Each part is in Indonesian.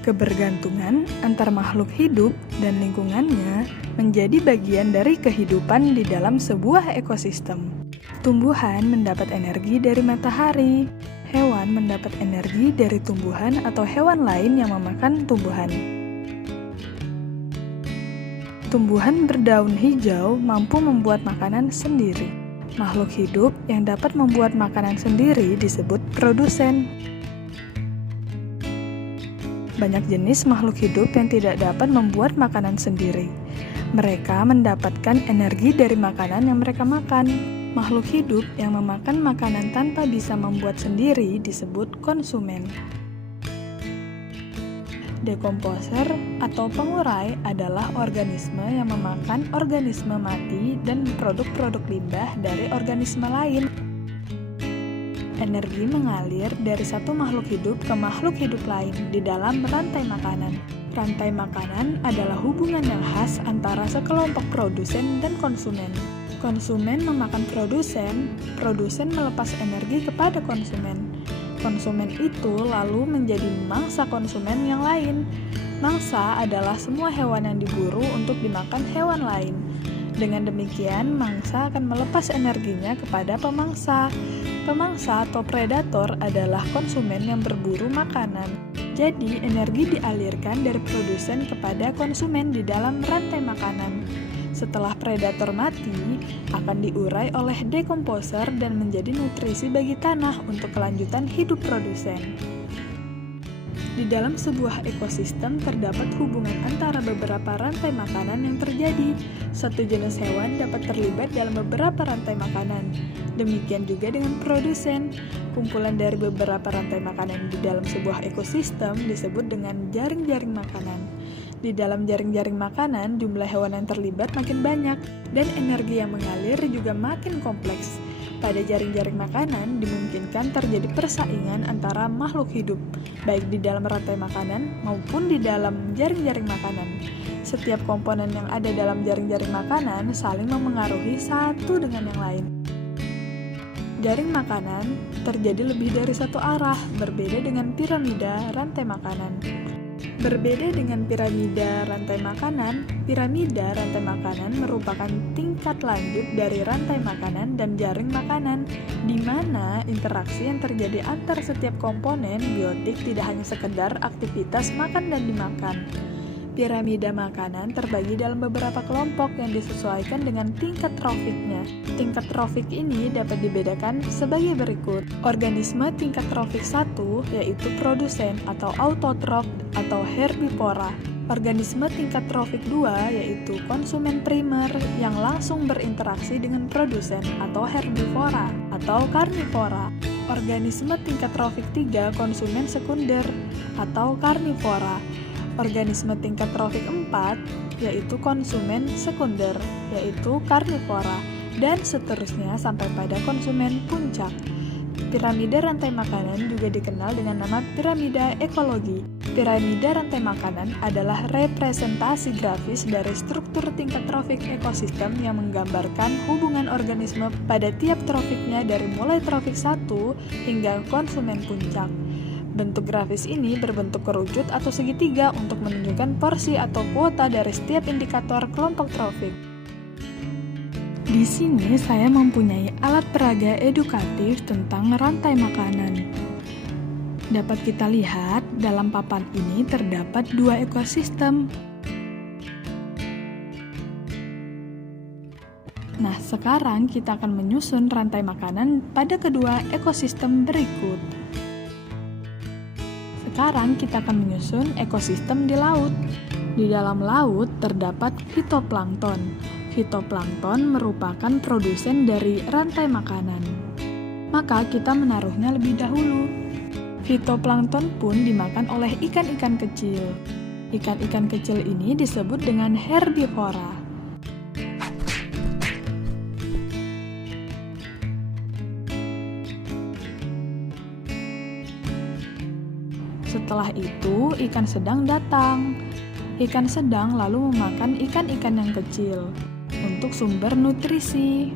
Kebergantungan antar makhluk hidup dan lingkungannya menjadi bagian dari kehidupan di dalam sebuah ekosistem. Tumbuhan mendapat energi dari matahari, hewan mendapat energi dari tumbuhan atau hewan lain yang memakan tumbuhan. Tumbuhan berdaun hijau mampu membuat makanan sendiri. Makhluk hidup yang dapat membuat makanan sendiri disebut produsen. Banyak jenis makhluk hidup yang tidak dapat membuat makanan sendiri. Mereka mendapatkan energi dari makanan yang mereka makan. Makhluk hidup yang memakan makanan tanpa bisa membuat sendiri disebut konsumen. Dekomposer atau pengurai adalah organisme yang memakan organisme mati dan produk-produk limbah dari organisme lain. Energi mengalir dari satu makhluk hidup ke makhluk hidup lain di dalam rantai makanan. Rantai makanan adalah hubungan yang khas antara sekelompok produsen dan konsumen. Konsumen memakan produsen, produsen melepas energi kepada konsumen. Konsumen itu lalu menjadi mangsa konsumen yang lain. Mangsa adalah semua hewan yang diburu untuk dimakan hewan lain. Dengan demikian, mangsa akan melepas energinya kepada pemangsa. Pemangsa atau predator adalah konsumen yang berburu makanan. Jadi, energi dialirkan dari produsen kepada konsumen di dalam rantai makanan. Setelah predator mati, akan diurai oleh dekomposer dan menjadi nutrisi bagi tanah untuk kelanjutan hidup produsen. Di dalam sebuah ekosistem terdapat hubungan antara beberapa rantai makanan yang terjadi. Satu jenis hewan dapat terlibat dalam beberapa rantai makanan. Demikian juga dengan produsen. Kumpulan dari beberapa rantai makanan di dalam sebuah ekosistem disebut dengan jaring-jaring makanan. Di dalam jaring-jaring makanan, jumlah hewan yang terlibat makin banyak, dan energi yang mengalir juga makin kompleks. Pada jaring-jaring makanan dimungkinkan terjadi persaingan antara makhluk hidup, baik di dalam rantai makanan maupun di dalam jaring-jaring makanan. Setiap komponen yang ada dalam jaring-jaring makanan saling memengaruhi satu dengan yang lain. Jaring makanan terjadi lebih dari satu arah, berbeda dengan piramida rantai makanan. Berbeda dengan piramida rantai makanan merupakan tingkat lanjut dari rantai makanan dan jaring makanan, di mana interaksi yang terjadi antar setiap komponen biotik tidak hanya sekedar aktivitas makan dan dimakan. Piramida makanan terbagi dalam beberapa kelompok yang disesuaikan dengan tingkat trofiknya. Tingkat trofik ini dapat dibedakan sebagai berikut. Organisme tingkat trofik 1 yaitu produsen atau autotrof atau herbivora. Organisme tingkat trofik 2 yaitu konsumen primer yang langsung berinteraksi dengan produsen atau herbivora atau karnivora. Organisme tingkat trofik 3 konsumen sekunder atau karnivora. Organisme tingkat trofik 4 yaitu konsumen sekunder yaitu karnivora, dan seterusnya sampai pada konsumen puncak. Piramida rantai makanan juga dikenal dengan nama piramida ekologi. Piramida rantai makanan adalah representasi grafis dari struktur tingkat trofik ekosistem yang menggambarkan hubungan organisme pada tiap trofiknya dari mulai trofik 1 hingga konsumen puncak. Bentuk grafis ini berbentuk kerucut atau segitiga untuk menunjukkan porsi atau kuota dari setiap indikator kelompok trofik. Di sini saya mempunyai alat peraga edukatif tentang rantai makanan. Dapat kita lihat dalam papan ini terdapat dua ekosistem. Nah, sekarang kita akan menyusun rantai makanan pada kedua ekosistem berikut. Sekarang kita akan menyusun ekosistem di laut. Di dalam laut terdapat fitoplankton. Fitoplankton merupakan produsen dari rantai makanan. Maka kita menaruhnya lebih dahulu. Fitoplankton pun dimakan oleh ikan-ikan kecil. Ikan-ikan kecil ini disebut dengan herbivora. Setelah itu, ikan sedang datang. Ikan sedang lalu memakan ikan-ikan yang kecil untuk sumber nutrisi.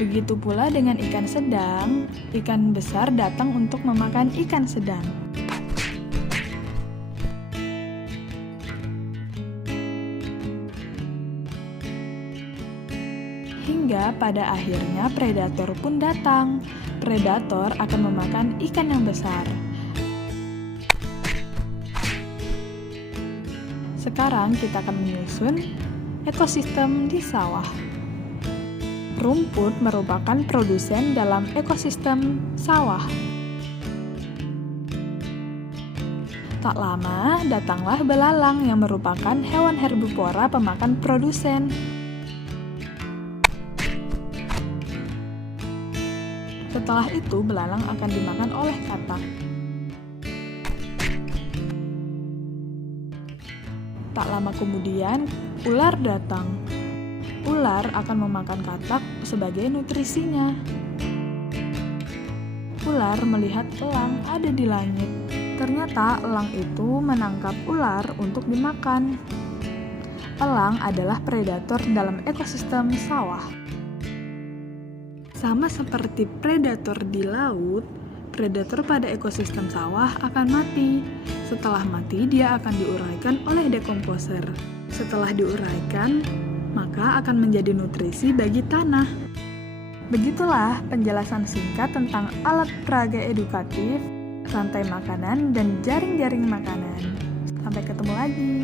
Begitu pula dengan ikan sedang, ikan besar datang untuk memakan ikan sedang. Hingga pada akhirnya predator pun datang. Predator akan memakan ikan yang besar. Sekarang kita akan menyusun ekosistem di sawah. Rumput merupakan produsen dalam ekosistem sawah. Tak lama, datanglah belalang yang merupakan hewan herbivora pemakan produsen. Setelah itu, belalang akan dimakan oleh katak. Tak lama kemudian, ular datang. Ular akan memakan katak sebagai nutrisinya. Ular melihat elang ada di langit. Ternyata elang itu menangkap ular untuk dimakan. Elang adalah predator dalam ekosistem sawah. Sama seperti predator di laut, predator pada ekosistem sawah akan mati. Setelah mati, dia akan diuraikan oleh dekomposer. Setelah diuraikan, maka akan menjadi nutrisi bagi tanah. Begitulah penjelasan singkat tentang alat peraga edukatif, rantai makanan, dan jaring-jaring makanan. Sampai ketemu lagi.